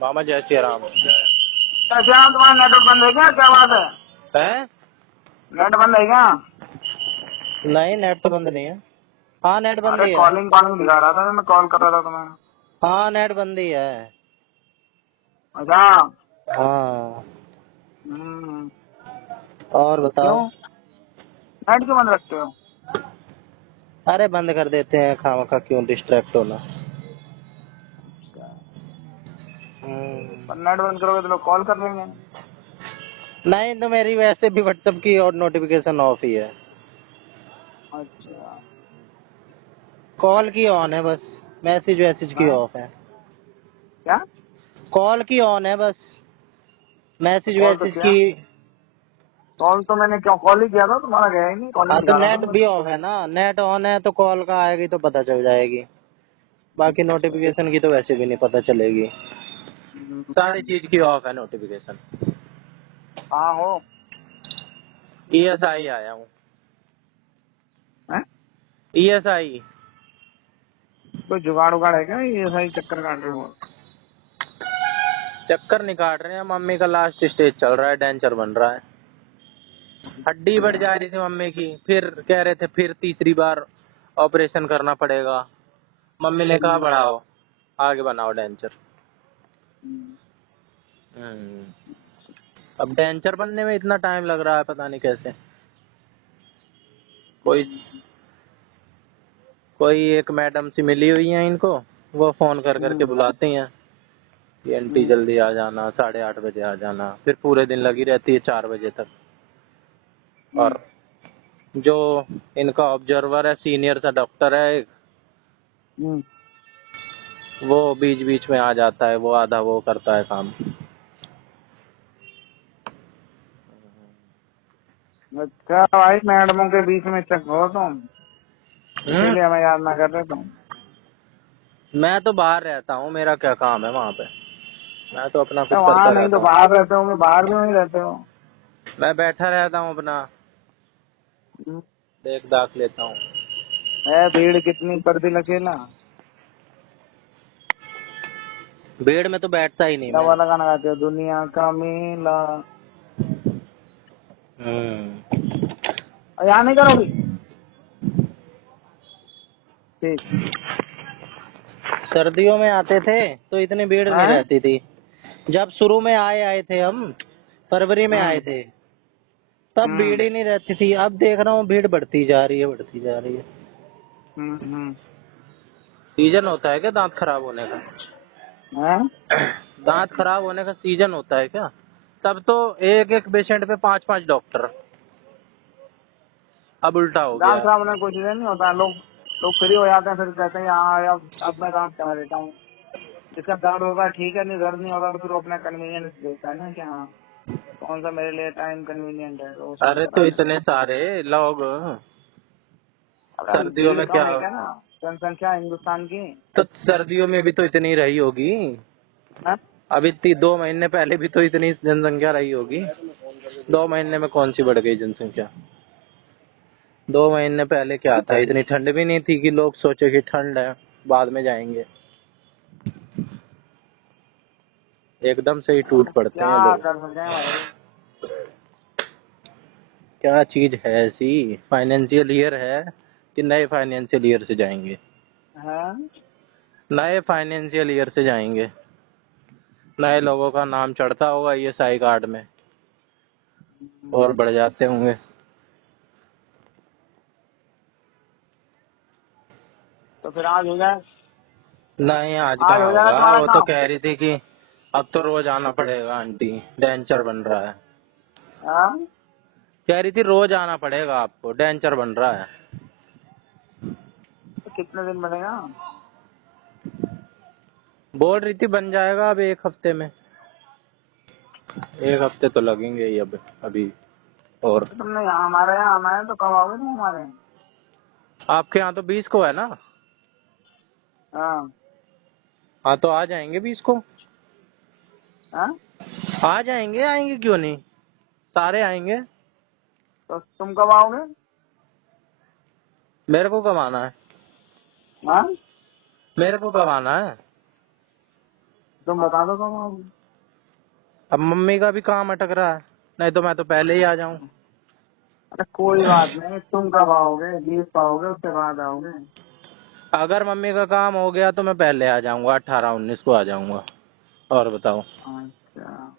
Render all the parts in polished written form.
मामा जय श्री राम। कैसे हैं? तुम्हारा नेटवर्क बंद है क्या बात है? है? नेट बंद है क्या? नहीं, नेट तो बंद नहीं है। हाँ, नेट बंद अरे ही है। कॉलिंग कॉलिंग दिखा रहा था, मैं कॉल कर रहा था तुम्हें। हाँ, नेट बंद ही है। अच्छा। हाँ, हम्म। और बताओ। क्यों नेट क्यों बंद रखते हो? अरे बंद कर देते हैं, खामखा क्यों डिस्ट्रैक्ट होना। पर नेट बंद करोगे तो लोग कॉल कर लेंगे। नहीं तो मेरी वैसे भी व्हाट्सएप की और नोटिफिकेशन ऑफ ही है। अच्छा। कॉल की ऑन है बस। मैसेज वैसेज की हाँ? ऑफ है। क्या? कॉल की ऑन है बस। मैसेज कॉल तो वैसेज किया, की। कॉल तो मैंने क्यों कॉल ही किया था, तुम्हारा गया ही नहीं, कॉलिंग हाँ तो दिखा रहा था नेट मेरे भी को। ऑफ है ना। नेट ऑन है तो कॉल का आएगी तो पता चल जाएगी। बाकी नोटिफिकेशन की तो वैसे भी नहीं पता चलेगी। सारी चीज की ऑफ है नोटिफिकेशन। हाँ हो। ईएसआई आया हूँ। हैं? ईएसआई। कोई जुगाड़ उगाड़ है क्या, ये सही चक्कर काट रहे हो? चक्कर नहीं काट रहे हैं, मम्मी का लास्ट स्टेज चल रहा है, डेंचर बन रहा है। हड्डी बढ़ जा रही थी मम्मी की, फिर कह रहे थे फिर तीसरी बार ऑपरेशन करना पड़ेगा। मम्मी ने कहा बढ़ाओ, आगे बनाओ डेंचर। अब डेंचर बनने में इतना टाइम लग रहा है, पता नहीं कैसे। कोई कोई एक मैडम सी मिली हुई है इनको, वो फोन कर करके बुलाती हैं कि आंटी जल्दी आ जाना, 8:30 बजे आ जाना। फिर पूरे दिन लगी रहती है 4 बजे तक। और जो इनका ऑब्जर्वर है, सीनियर सा डॉक्टर है एक, वो बीच बीच में आ जाता है, वो आधा वो करता है काम। अच्छा भाई, मैडमों के बीच में चक हो तुम, इसीलिए हमें याद ना कर रहे तुम। मैं तो बाहर रहता हूँ, मेरा क्या काम है वहाँ पे। मैं तो अपना कुछ वहाँ करता नहीं तो रहता हूँ। बाहर रहते होंगे, बाहर क्यों नहीं रहते हो? मैं बैठा रहता हूँ अपना, देख दाख लेता हूँ। है भीड़ कितनी पर्दी लकीला। भीड़ में तो बैठता ही नहीं क्या मैं। वाला गाना गाते हो, दुनिया का मेला। यहाँ नहीं करोगी? ठीक। सर्दियों में आते थे तो इतनी भीड़ नहीं हैं? रहती थी। जब शुरू में आए थे हम, फरवरी में आए थे, तब भीड़ हम्म ही नहीं रहती थी। अब देख रहा हूँ भीड़ बढ़ती जा रही है, बढ़ती जा रही है। हम्म। सीजन होता है क्या दांत खराब होने का? हैं? दांत खराब होने का सीजन होता है क्या? तब तो एक एक पेशेंट पे 5-5 डॉक्टर। अब उल्टा हो गया दांत है। साहब ने कुछ नहीं होता, लोग लोग फ्री हो जाते हैं, फिर कहते हैं हाँ अब मैं दांत करा देता हूँ। जिसका दर्द होगा ठीक है, नहीं दर्द नहीं होगा तो फिर वो अपना कन्वीनियंस देखता है ना कि हाँ कौन सा मेरे लिए टाइम कन्वीनियंट है, तो वो सब अरे तो कराता है। इतने सारे लोग अब यार सर्दियों भीड़ में कम क्या। है क्या ना, जनसंख्या हिंदुस्तान की। तो सर्दियों में भी तो इतनी रही होगी। हैं? अभी 2 महीने पहले भी तो इतनी जनसंख्या रही होगी। 2 महीने में कौन सी बढ़ गई जनसंख्या? 2 महीने पहले क्या था? इतनी ठंड भी नहीं थी कि लोग सोचे कि ठंड है, बाद में जाएंगे। एकदम से ही टूट अब पड़ते क्या हैं लोग। कर सकते हैं भाई? क्या चीज है ऐसी? फाइनेंशियल ईयर है कि नए फाइनेंशियल ईयर से जाएंगे? हैं? नए फाइनेंशियल ईयर से जाएंगे। नए लोगों का नाम चढ़ता होगा ईएसआई कार्ड में, और बढ़ जाते होंगे। तो फिर आज हो जाए, नहीं, आज आज कहाँ हो जाए होगा। तुम्हारा वो तो काम। कह रही थी कि अब तो रोज आना पड़ेगा आंटी, डेंचर बन रहा है। हाँ? कह रही थी रोज आना पड़ेगा आपको, डेंचर बन रहा है। तो कितने दिन बनेगा? बोल रही थी बन जाएगा अब 1 हफ्ते में। 1 हफ्ते तो लगेंगे ही अब अभी। और तो तुमने यहाँ हमारे यहाँ आना है तो कब आओगे तुम हमारे यहाँ? आपके यहाँ तो 20 को है ना? हाँ। हाँ तो आ जाएंगे 20 को। हाँ? आ जाएंगे, आएंगे क्यों नहीं, सारे आएंगे। तो तुम कब आओगे? मेरे को कब आना है? हाँ? मेरे को कब आना है? तुम बता दो कब आओगे। अब मम्मी का भी काम अटक रहा है, नहीं तो मैं तो पहले ही आ जाऊं। अरे कोई बात नहीं, तुम कब आओगे? 20 पाओगे उसके बाद आओगे। अगर मम्मी का काम हो गया तो मैं पहले आ जाऊंगा, 18-19 को आ जाऊंगा। और बताओ, अच्छा।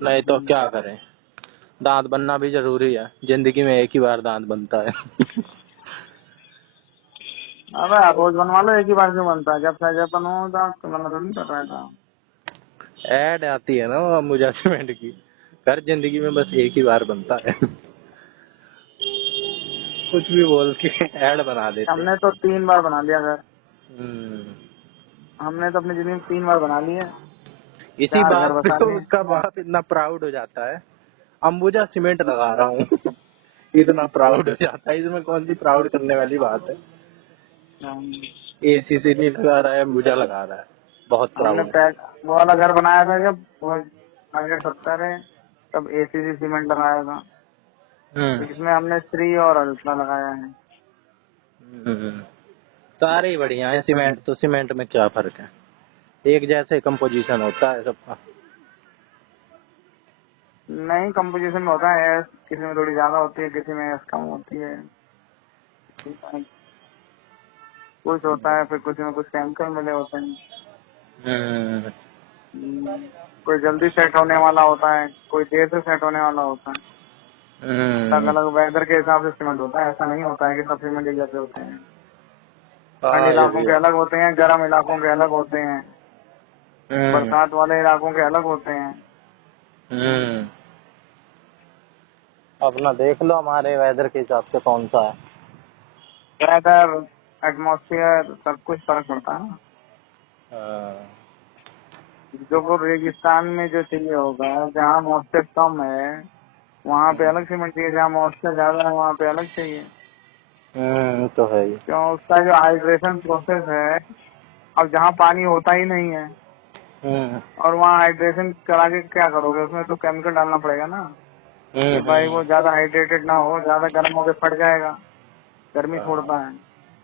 नहीं तो क्या करें, दांत बनना भी जरूरी है, जिंदगी में एक ही बार दांत बनता है। अबे रोज बनवा लो, एक ही बार क्यों बनता है? जब चाहे जब बनवाओ तो बनना तो नहीं कर रहा था। ऐड आती है ना वो अंबुजा सीमेंट की, हर जिंदगी में बस एक ही बार बनता है। कुछ भी बोल के ऐड बना देते हैं। हमने तो 3 बार बना लिया घर। हम्म। हमने तो अपनी जिंदगी में 3 बार बना लिए, इसी 4 घर बात पे बसा तो लिए। उसका बाप इतना प्राउड हो जाता है, अंबुजा सीमेंट लगा रहा हूँ। इतना प्राउड हो जाता है, इसमें कौन सी प्राउड करने वाली बात है। एसी से नहीं लगा रहा है, अंबुजा लगा रहा है, बहुत हमने प्राउड। वो वाला घर बनाया था जब वो टारगेट 70 है, तब एसीसी सीमेंट लगाया था। इसमें हमने श्री और अल्ट्रा लगाया है। हम्म। सारे ही बढ़िया है, सीमेंट तो सीमेंट में क्या फर्क है, एक जैसे कंपोजिशन होता है सबका। नहीं, कंपोजिशन में होता है, किसी में थोड़ी ज्यादा होती है, किसी में कम होती है। कुछ होता है, फिर कुछ में कुछ केमिकल मिले होते हैं। हम्म। कोई जल्दी सेट होने वाला होता है, कोई देर से सेट होने वाला होता है। अलग अलग वेदर के हिसाब से सीमेंट होता है, ऐसा नहीं होता है कि सब सीमेंट एक जैसे होते हैं। ठंड हाँ, ये इलाकों भी के है। अलग होते हैं, गर्म इलाकों के अलग होते हैं, हम्म। बरसात वाले इलाकों के अलग होते हैं। हम्म। अपना देख लो हमारे वेदर के हिसाब से कौन सा है। वेदर, एटमॉस्फेयर, सब कुछ फर्क पड़ता है ना। हाँ। जो वो रेगिस्तान में जो चाहिए होगा, जहाँ मॉइस्चर कम है वहाँ पे अलग सीमेंट चाहिए, जहाँ मॉइस्चर ज्यादा है वहाँ पे अलग चाहिए। तो है ही। क्यों? उसका जो हाइड्रेशन प्रोसेस है, अब जहाँ पानी होता ही नहीं है हम्म। और वहाँ हाइड्रेशन करा के क्या करोगे? उसमें तो केमिकल डालना पड़ेगा ना, कि भाई वो ज्यादा हाइड्रेटेड ना हो, ज्यादा गर्म होकर फट जाएगा, गर्मी छोड़ता है,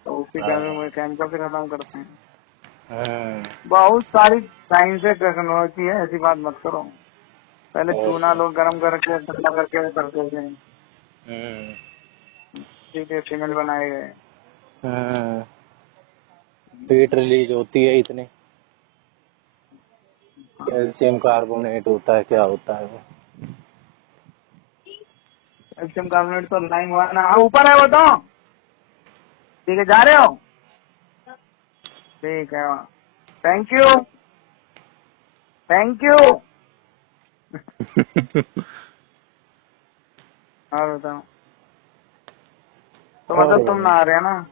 तो उसी केमिकल से खत्म करते हैं। बहुत सारी साइंस है, टेक्नोलॉजी है, ऐसी बात मत करो। पहले चूना लोग गर्म करके ठंडा करके वो करते थे, ठीक है, सीमेंट बनाए गए। हीट रिलीज होती है इतनी, कैल्शियम कार्बोनेट होता है, क्या होता है वो। कैल्शियम कार्बोनेट तो लाइन हुआ ना, ऊपर है वो तो। ठीक है, जा रहे हो? ठीक है, थैंक यू, थैंक यू। और बताओ, तो और मतलब तुम ना आ रहे हो ना?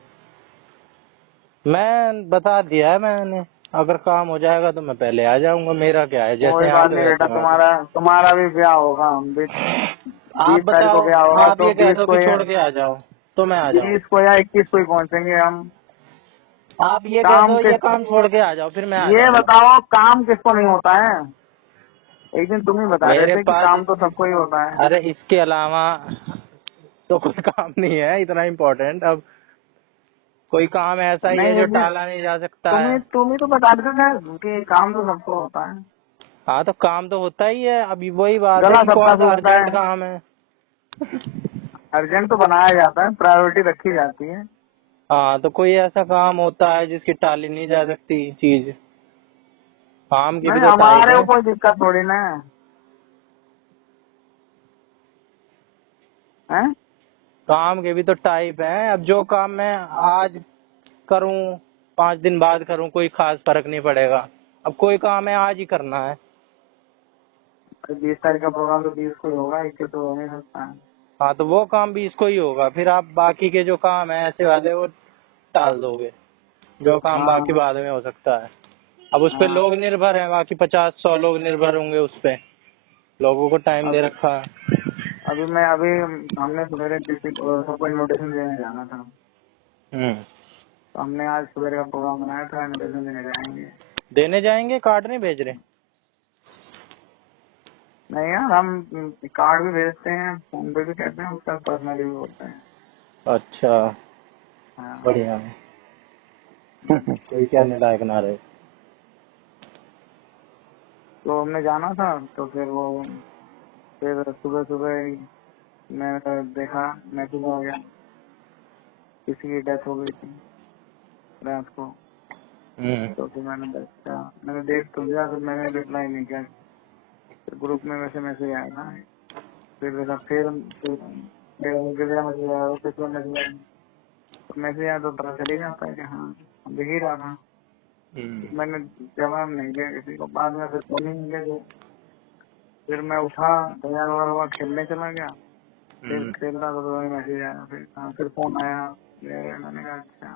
मैं बता दिया है मैंने, अगर काम हो जाएगा तो मैं पहले आ जाऊंगा, मेरा क्या है, कोई जैसे आ बात गए नहीं बेटा, वैसे मैं आ तुम्हारा तुम्हारा भी ब्याह होगा, हम भी आप 20 तारीख को बताओ, ब्याह होगा, आप तो ये कह 20 दो को कि या छोड़ के आ जाओ तो मैं आ जाऊं। 20 को या 21 को ही पहुंचेंगे हम। आप ये कह काम दो ये किस काम छोड़ के आ जाओ, फिर मैं आ ये जाऊंगा। बताओ, काम किसको नहीं होता है? एक दिन तुम ही बता रहे मेरे थे कि पास काम तो सबको ही होता है। अरे इसके अलावा तो कोई काम नहीं है इतना इम्पोर्टेंट। अब कोई काम ऐसा ही है नहीं, जो एक दिन टाला नहीं जा सकता है। तुम ही तो बता रहे थे कि काम तो सबको होता है। हाँ, तो काम तो होता ही है, अभी वही बात है गला कि सबका कौन सा सूखता अर्जेंट है। काम है। अर्जेंट तो बनाया जाता है, प्रायोरिटी रखी जाती है। हाँ, तो कोई ऐसा काम होता है जिसकी टाली नहीं जा सकती चीज, काम की भी नहीं, तो टाइप हमारे है। को कोई दिक्कत थोड़ी ना है। काम के भी तो टाइप है, अब जो काम मैं आज करूं 5 दिन बाद करूं कोई खास फर्क नहीं पड़ेगा। अब कोई काम है आज ही करना है। 20 तारीख का प्रोग्राम तो 20 को ही होगा, 21 तो हो नहीं सकता है। हाँ, तो वो काम भी इसको ही होगा, फिर आप बाकी के जो काम है ऐसे वाले वो टाल दोगे, जो काम बाकी हाँ, बाद में हो सकता है। अब उस पे हाँ। लोग निर्भर हैं, बाकी 50-100 लोग निर्भर होंगे उस पे, लोगों को टाइम दे अब रखा है। अभी हमने सवेरे किसी को सबको इन्विटेशन देने जाना था, हम्म। तो हमने आज सवेरे का प्रोग्राम बनाया था, इन्विटेशन देने जाएंगे। देने जाएंगे, कार्ड नहीं भेज रहे? नहीं यार, हम कार्ड भी भेजते हैं, फोन पे भी कहते हैं, उसका पर्सनली भी बोलते हैं। अच्छा, हाँ। बढ़िया है। कोई कहने लायक ना रहे। तो हमने जाना था, तो फिर सुबह सुबह मैंने देखा मैसेज हो गया, किसी की डेथ हो गई थी रात को। तो फिर मैंने देख तो लिया, फिर मैंने रिप्लाई नहीं किया। फिर ग्रुप में वैसे मैसेज आया था, फिर देखा, फिर मैसेज आया, फिर मैसेज आया, तो मैसेज आया तो पता चल ही जाता है कि हाँ दिख ही रहा था। मैंने जवाब नहीं दिया किसी को, बाद में फिर फोन ही नहीं किया। फिर मैं उठा, तैयार हुआ, खेलने चला गया। फिर खेलता था तो मैसेज आया, फिर फोन आया, मैंने कहा अच्छा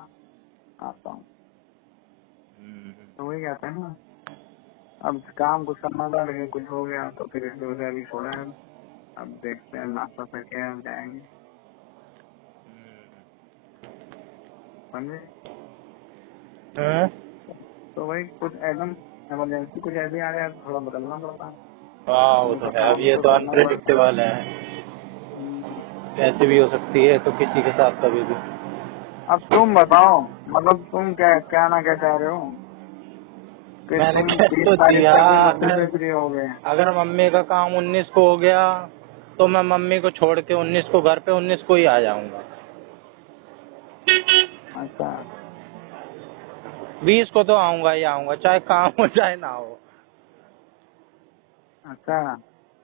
आता हूँ। तो वही कहते हैं ना, अब काम कुछ करना था लेकिन कुछ हो गया, तो फिर इस वजह से अभी छोड़ा है। अब देखते हैं, नाश्ता करके हम जाएंगे, समझे। तो वही कुछ एकदम इमरजेंसी कुछ ऐसी आ गया, थोड़ा बदलना पड़ता है। हाँ वो तो है, अब ये तो अनप्रेडिक्टेबल है, कैसे भी हो सकती है तो किसी के साथ कभी भी। अब तुम बताओ, मतलब तुम क्या ना क्या चाह रहे हो कि मैंने तुम कह 20 तो तारीख दिया, तक भी बिल्कुल भी फ्री हो गए। अगर मम्मी का काम 19 को हो गया तो मैं मम्मी को छोड़ के 19 को घर पे 19 को ही आ जाऊंगा। अच्छा 20 को तो आऊंगा ही आऊंगा, चाहे काम हो चाहे ना हो, अच्छा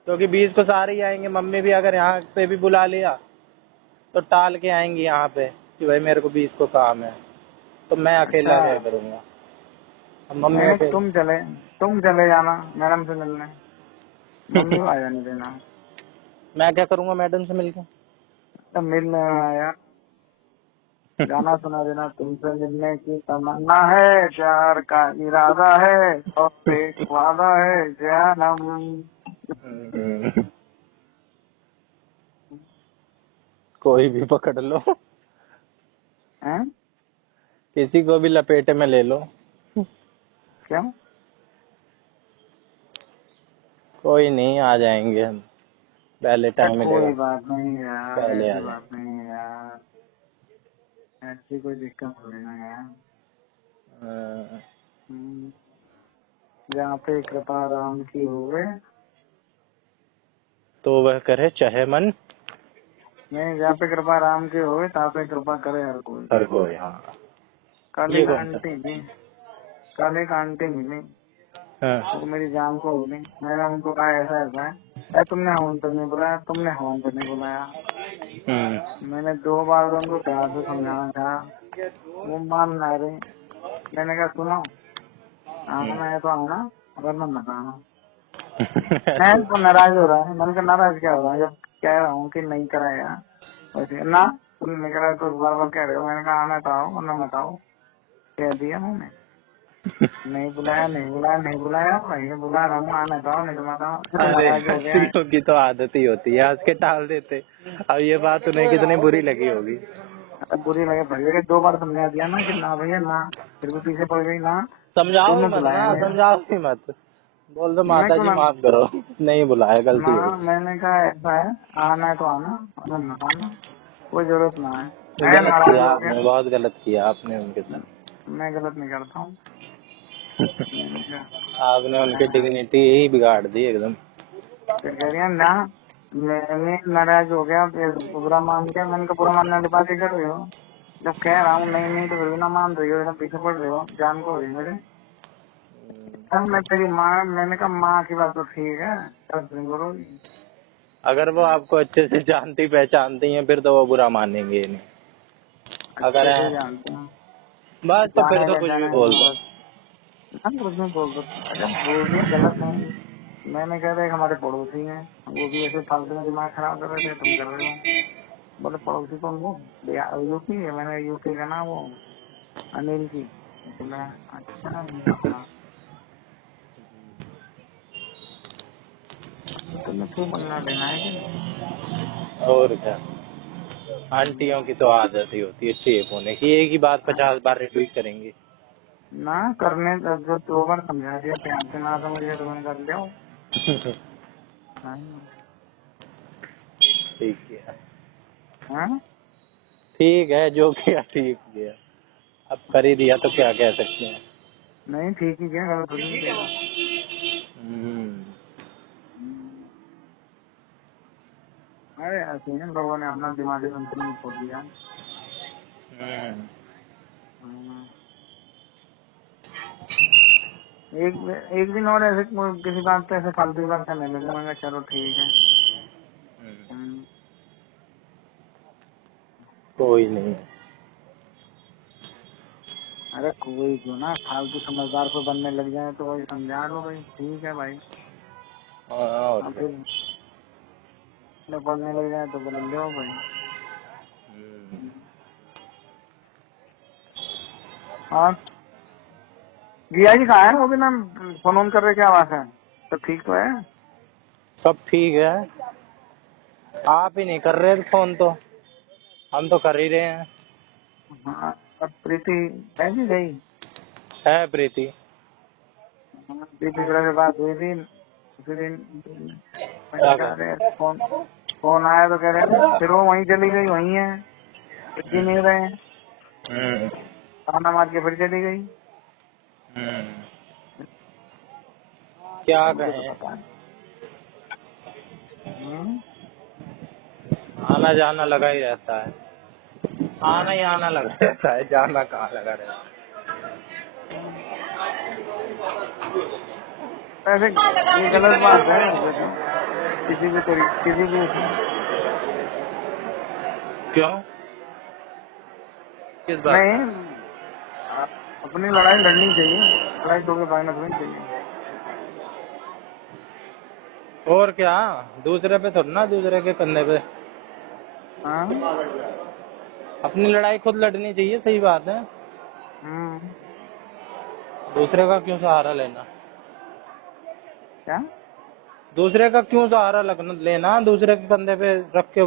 क्योंकि 20 को सारे ही आएंगे। मम्मी भी अगर यहाँ पे भी बुला लिया तो टाल के आएंगी यहाँ पे कि भाई मेरे को 20 को काम है, तो मैं अकेला अच्छा। क्या करूँगा। अब मम्मी नहीं अकेले, तुम चले जाना मैडम से मिलने, मम्मी को आ जाने देना। मैं क्या करूँगा मैडम से मिलके। तब मिलने आया, गाना सुना देना, तुमसे मिलने की तमन्ना है, प्यार का इरादा है, और एक वादा है जानम। कोई भी पकड़ लो, हैं? किसी को भी लपेटे में ले लो, क्यों? कोई नहीं, आ जाएंगे हम, पहले टाइम मिलेगा कोई बात नहीं यार, पहले आ ऐसी जाएंगे। बात नहीं है यार, ऐसी कोई दिक्कत थोड़ी ना यार। हम्म, जहाँ पे कृपा राम की होवे, तो वह करे चाहे मन, नहीं जहाँ पे कृपा राम की होवे तहाँ पे कृपा करे हर कोई। हर कोई। हाँ कल ये एक कौन सा। आंटी थी, कल एक आंटी मिली, हाँ। वो मेरी जान को मिली। मैंने उनको कहा ऐसा ऐसा है, अरे तुमने हॉर्न पर नहीं बुलाया, तुमने हॉर्न पर नहीं बुलाया। मैंने 2 बार तो उनको प्यार से समझाना था, वो मान ना रही। मैंने कहा सुनो, आना है तो आना, वरना मत आना। मैं तो नाराज हो रहा है, मैंने कहा नाराज क्या हो रहा है, जब कह रहा हूँ कि नहीं कराया वैसे ना, तुमने नहीं कराया तो बार बार कह रहे हो। मैंने कहा आना तो आओ वरना मत आओ, कह दिया मैंने। नहीं बुलाया नहीं बुलाया नहीं बुलाया, वही बुला रहा हूँ, आना तो आओ नहीं तो मत आओ। फिर तो अरे नाराज हो गया। लड़कियों की तो आदत ही होती है, हंस के टाल देते। अब ये बात उन्हें कितनी बुरी लगी होगी। अब बुरी लगे भैया, 2 बार समझा दिया ना कि ना भैया ना, फिर भी पीछे पड़ गई ना, समझाओ ही तुमने मत बुलाया ना, नहीं। समझाओ ही मत, बोल दो मैं माता जी क्यों माफ करो, नहीं बुलाया, ना, गलती हो मैंने कहा ऐसा है, आना है तो आना वरना मत आना, कोई जरूरत ना है। गई। मैं गलत नाराज किया हो गया। आपने, बहुत गलत किया आपने उनके साथ। मैं गलत नहीं करता हूँ। मैंने कहा आपने उनकी डिग्निटी ही बिगाड़ दी एकदम। फिर कह रही है ना, मैं नाराज हो गया, फिर बुरा मान गया। मैंने कहा बुरा मानने की बात ही कर रही हो, जब कह रहा हूँ नहीं नहीं तो फिर भी ना मान रही हो, एकदम पीछे पड़ रही हो, जान को हो रही मेरे। अब मैं तेरी माँ, मैंने कहा माँ की बात तो ठीक है, तब नहीं करोगी। अगर वो आपको अच्छे से जानती पहचानती हैं फिर तो वो बुरा मानेंगे ही नहीं। अगर अच्छे से है जानते हैं, बस तो फिर जाने तो का कुछ भी जाने बोल की दो। बात, हम कुछ नहीं बोल सकते। अगर बोल दिया गलत नहीं। मैंने कहा था हमारे पड़ोसी हैं, वो भी ऐसे फालतू में दिमाग खराब कर रहे थे, तुम कर रहे हो। बोले पड़ोसी कौन? वो यूपी है। मैंने यूपी का ना, वो अनिल जी। बोला अच्छा नहीं पता, तुम्हें क्यों बनना देना है कि और क्या, आंटियों की तो आदत ही होती है चेप होने की, एक ही बात 50 बार रिपीट करेंगी। ना करने। जो 2 बार समझा दिया प्यार से, ना समझिए तो मैंने कर लिया। हाँ। ठीक है, हाँ? ठीक है, जो किया ठीक किया, अब कर ही दिया तो क्या कह सकते हैं। नहीं ठीक ही क्या, गलत थोड़ी नहीं किया। रखी है, लोगों ने अपना दिमागी संतुलन खो दिया। एक एक दिन और ऐसे किसी बात पे ऐसे फालतू बात करने लगे, मैं कहा चलो ठीक है। कोई नहीं। अरे कोई क्यों ना, फालतू समझदार को बनने लग जाए तो वही समझा लो भाई, ठीक है भाई। और अब फिर बनने लग जाए तो बोले लो भाई। और जिया जी कहाँ है? वो भी ना फोन ऑन कर रहे, क्या बात है? तो ठीक तो है? सब ठीक है, आप ही नहीं कर रहे फोन, तो हम तो कर ही रहे हैं। हाँ, अब प्रीति है जी गई? है प्रीति। प्रीति से बात हुई थी उसी दिन। क्या कह कर? रहे फोन फोन आया तो कह रहे फिर वो वहीं चली गई, वहीं है, कुछ ही नहीं रहे, ताना मार के फिर चली गई। क्या मुझे तो कहें, पता है। आना जाना लगा ही रहता है, आना ही आना लगा रहता है, जाना कहाँ लगा रहता है। ऐसे ये गलत बात है वैसे, किसी भी तरीके किसी भी उसमें। क्यों, किस बात नहीं, का? अपनी लड़ाई लड़नी चाहिए, लड़ाई तो भागना थोड़ी चाहिए। और क्या, दूसरे पे थोड़ा ना, दूसरे के कंधे पे। हाँ। अपनी लड़ाई खुद लड़नी चाहिए, सही बात है। दूसरे का क्यों सहारा लेना? क्या? दूसरे का क्यों सहारा लेना, दूसरे के कंधे पे रख के